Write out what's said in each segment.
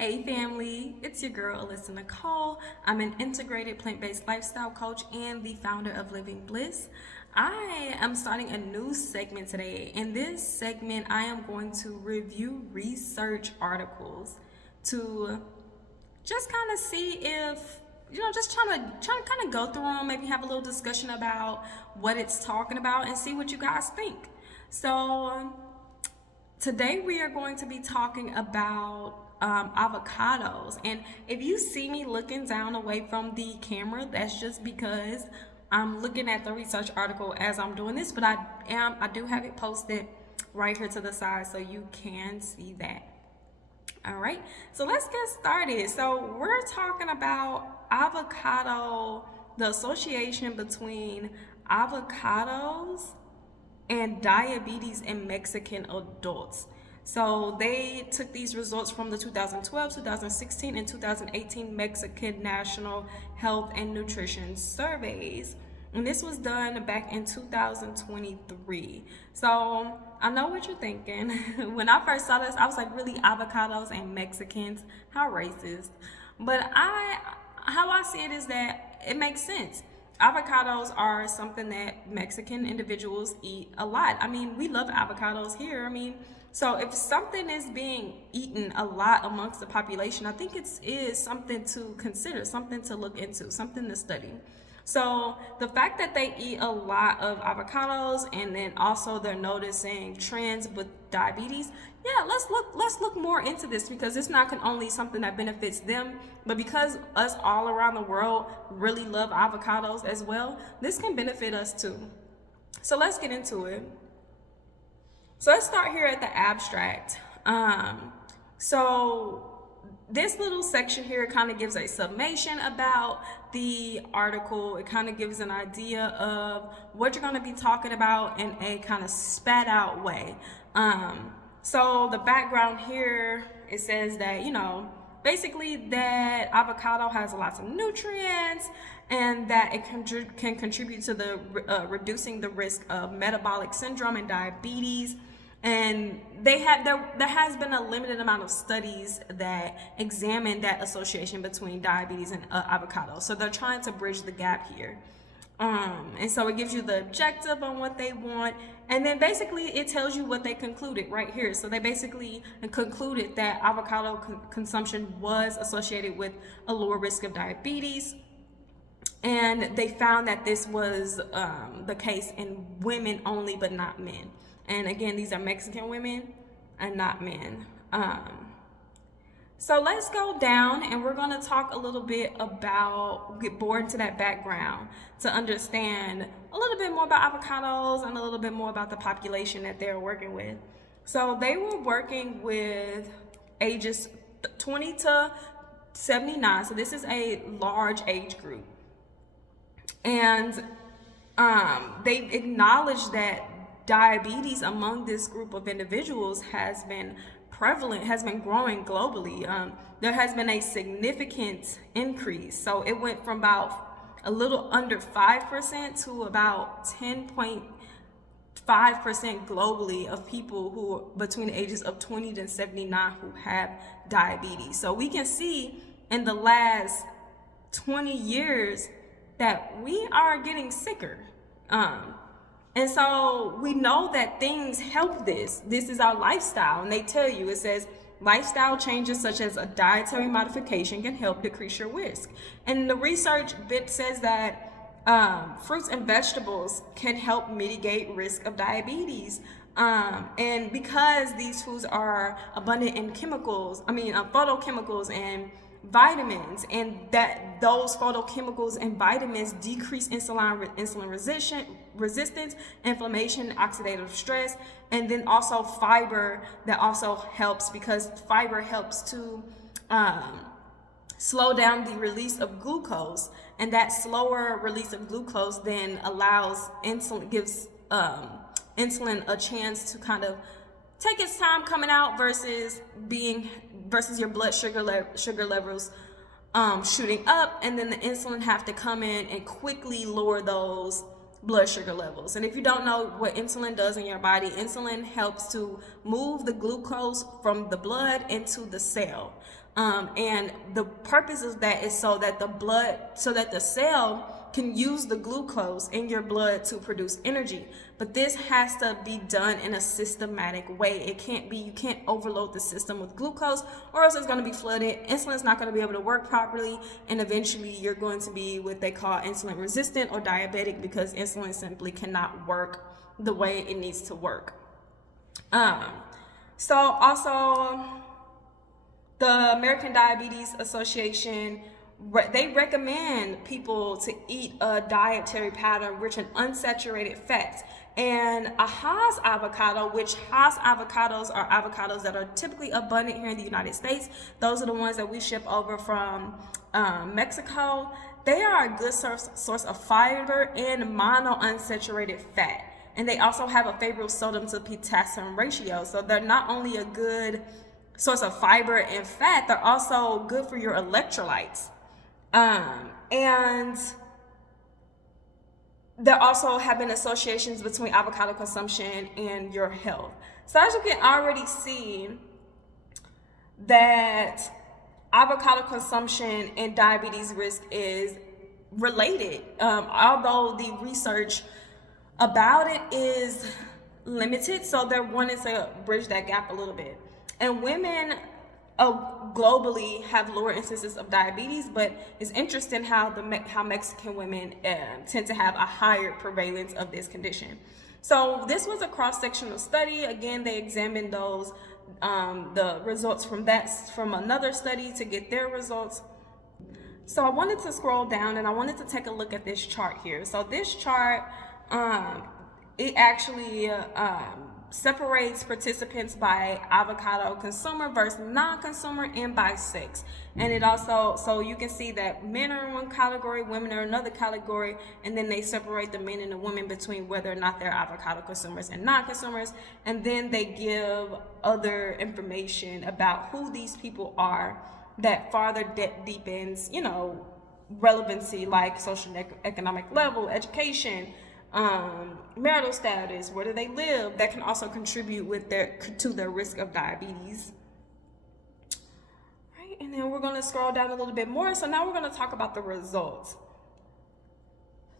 Hey family, it's your girl Alyssa Nicole. I'm an integrated plant-based lifestyle coach and the founder of Living Blyss. I am starting a new segment today. In this segment, I am going to review research articles to just kind of see if just trying to kind of go through them, maybe have a little discussion about what it's talking about and see what you guys think. So today we are going to be talking about avocados. And if you see me looking down away from the camera, that's just because I'm looking at the research article as I'm doing this, but I do have it posted right here to the side so you can see that. All right, so let's get started. So we're talking about avocado, the association between avocados and diabetes in Mexican adults. So they took these results from the 2012, 2016, and 2018 Mexican National Health and Nutrition Surveys. And this was done back in 2023. So I know what you're thinking. When I first saw this, I was like, really, avocados and Mexicans? How racist. But how I see it is that it makes sense. Avocados are something that Mexican individuals eat a lot. I mean, we love avocados here. I mean, so if something is being eaten a lot amongst the population, I think it is something to consider, something to look into, something to study. So the fact that they eat a lot of avocados and then also they're noticing trends with diabetes, yeah, let's look more into this, because it's not only something that benefits them, but because us all around the world really love avocados as well, this can benefit us too. So let's get into it. So let's start here at the abstract. So this little section here kind of gives a summation about the article. It kind of gives an idea of what you're going to be talking about in a kind of spat out way. So the background here, it says that, basically that avocado has lots of nutrients and that it can contribute to the reducing the risk of metabolic syndrome and diabetes. And there has been a limited amount of studies that examine that association between diabetes and avocado. So they're trying to bridge the gap here. And so it gives you the objective on what they want. And then basically it tells you what they concluded right here. So they basically concluded that avocado consumption was associated with a lower risk of diabetes. And they found that this was the case in women only, but not men. And again, these are Mexican women and not men. So let's go down and we're going to talk a little bit about, get more into that background to understand a little bit more about avocados and a little bit more about the population that they're working with. So they were working with ages 20 to 79. So this is a large age group. And they acknowledged that diabetes among this group of individuals has been prevalent, has been growing globally. There has been a significant increase. So it went from about a little under 5% to about 10.5% globally of people who are between the ages of 20 to 79 who have diabetes. So we can see in the last 20 years that we are getting sicker. And so we know that things help this. This is our lifestyle. And they tell you, it says, lifestyle changes such as a dietary modification can help decrease your risk. And the research bit says that fruits and vegetables can help mitigate risk of diabetes. And because these foods are abundant in phytochemicals and vitamins, and that those phytochemicals and vitamins decrease insulin resistance, inflammation, oxidative stress, and then also fiber that also helps, because fiber helps to slow down the release of glucose, and that slower release of glucose then gives insulin a chance to kind of take its time coming out versus your blood sugar levels shooting up, and then the insulin have to come in and quickly lower those blood sugar levels. And if you don't know what insulin does in your body, insulin helps to move the glucose from the blood into the cell. And the purpose of that is so that the cell can use the glucose in your blood to produce energy. But this has to be done in a systematic way. You can't overload the system with glucose, or else it's going to be flooded. Insulin's not going to be able to work properly, and eventually you're going to be what they call insulin resistant or diabetic, because insulin simply cannot work the way it needs to work. So also, the American Diabetes Association, they recommend people to eat a dietary pattern rich in unsaturated fats. And a Hass avocado, which Hass avocados are avocados that are typically abundant here in the United States. Those are the ones that we ship over from Mexico. They are a good source of fiber and monounsaturated fat. And they also have a favorable sodium to potassium ratio. So they're not only a good source of fiber and fat, they're also good for your electrolytes. And there also have been associations between avocado consumption and your health. So as you can already see, that avocado consumption and diabetes risk is related. Although the research about it is limited, so they're wanting to bridge that gap a little bit. And women globally have lower instances of diabetes, but it's interesting how Mexican women tend to have a higher prevalence of this condition. So this was a cross-sectional study. Again, they examined those the results from another study to get their results. So I wanted to scroll down and I wanted to take a look at this chart here. So this chart, it actually separates participants by avocado consumer versus non-consumer and by sex. And it also, so you can see that men are in one category, women are another category, and then they separate the men and the women between whether or not they're avocado consumers and non-consumers. And then they give other information about who these people are that farther deepens, relevancy, like social and economic level, education, marital status, where do they live, that can also contribute to their risk of diabetes. Right, and then we're going to scroll down a little bit more. So now we're going to talk about the results.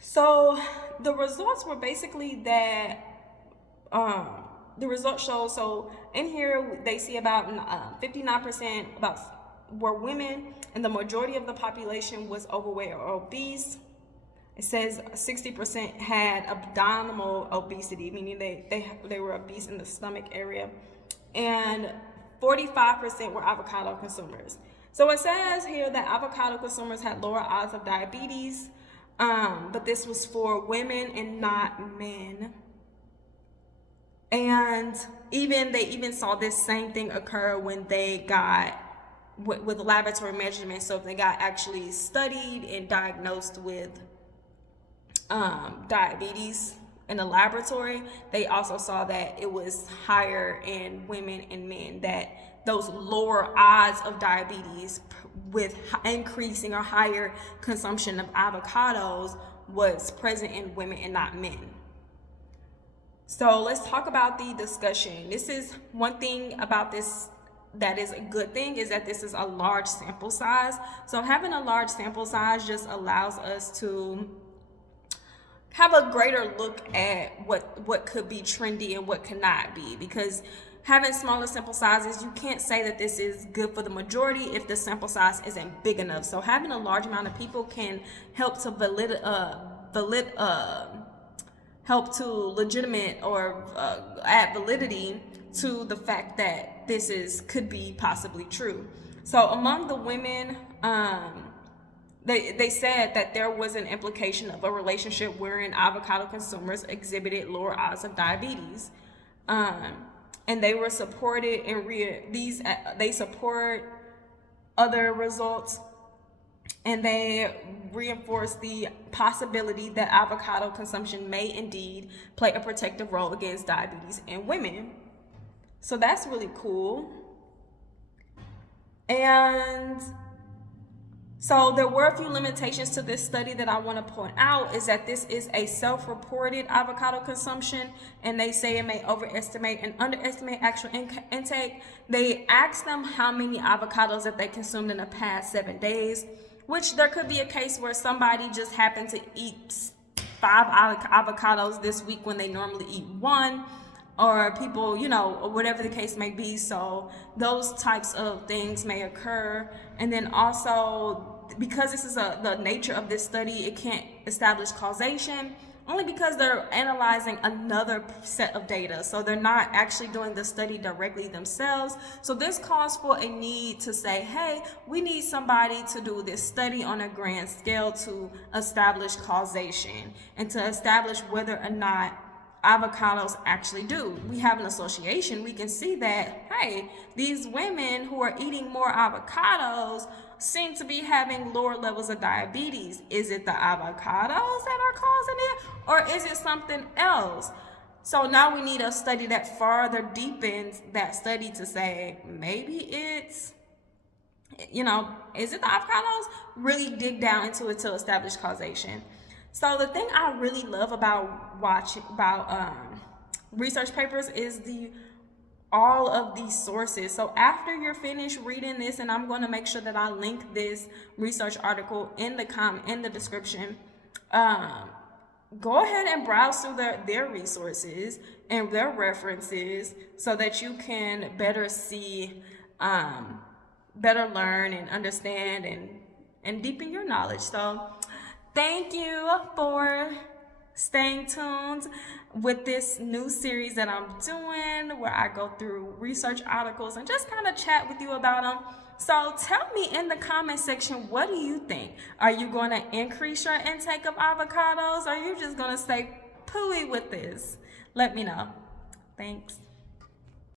So the results were basically that the results show, so in here they see about 59% were women, and the majority of the population was overweight or obese. It says 60% had abdominal obesity, meaning they were obese in the stomach area, and 45% were avocado consumers. So it says here that avocado consumers had lower odds of diabetes, but this was for women and not men. And they even saw this same thing occur when they got with laboratory measurements. So if they got actually studied and diagnosed with diabetes in a laboratory, they also saw that it was higher in women and men, that those lower odds of diabetes with increasing or higher consumption of avocados was present in women and not men. So let's talk about the discussion. This is one thing about this that is a good thing, is that this is a large sample size. So having a large sample size just allows us to have a greater look at what could be trendy and what cannot be, because having smaller sample sizes, you can't say that this is good for the majority if the sample size isn't big enough. So having a large amount of people can help to legitimate or add validity to the fact that this could be possibly true. So among the women, They said that there was an implication of a relationship wherein avocado consumers exhibited lower odds of diabetes, and they were supported in they support other results, and they reinforce the possibility that avocado consumption may indeed play a protective role against diabetes in women. So that's really cool. And So there were a few limitations to this study that I want to point out is that this is a self-reported avocado consumption, and they say it may overestimate and underestimate actual intake. They asked them how many avocados that they consumed in the past 7 days, which there could be a case where somebody just happened to eat 5 avocados this week when they normally eat one, or people, or whatever the case may be. So those types of things may occur. And then also, because this is the nature of this study, it can't establish causation, only because they're analyzing another set of data. So they're not actually doing the study directly themselves. So this calls for a need to say, hey, we need somebody to do this study on a grand scale to establish causation and to establish whether or not avocados actually do. We have an association. We can see that, hey, these women who are eating more avocados seem to be having lower levels of diabetes. Is it the avocados that are causing it, or is it something else? So now we need a study that further deepens that study to say, maybe it's, is it the avocados? Really dig down into it to establish causation. So the thing I really love about research papers is all of these sources. So after you're finished reading this, and I'm going to make sure that I link this research article in the description, go ahead and browse through their resources and their references so that you can better see, better learn and understand and deepen your knowledge. So thank you for staying tuned with this new series that I'm doing, where I go through research articles and just kind of chat with you about them. So tell me in the comment section, what do you think? Are you going to increase your intake of avocados, or are you just going to stay pooey with this? Let me know. Thanks.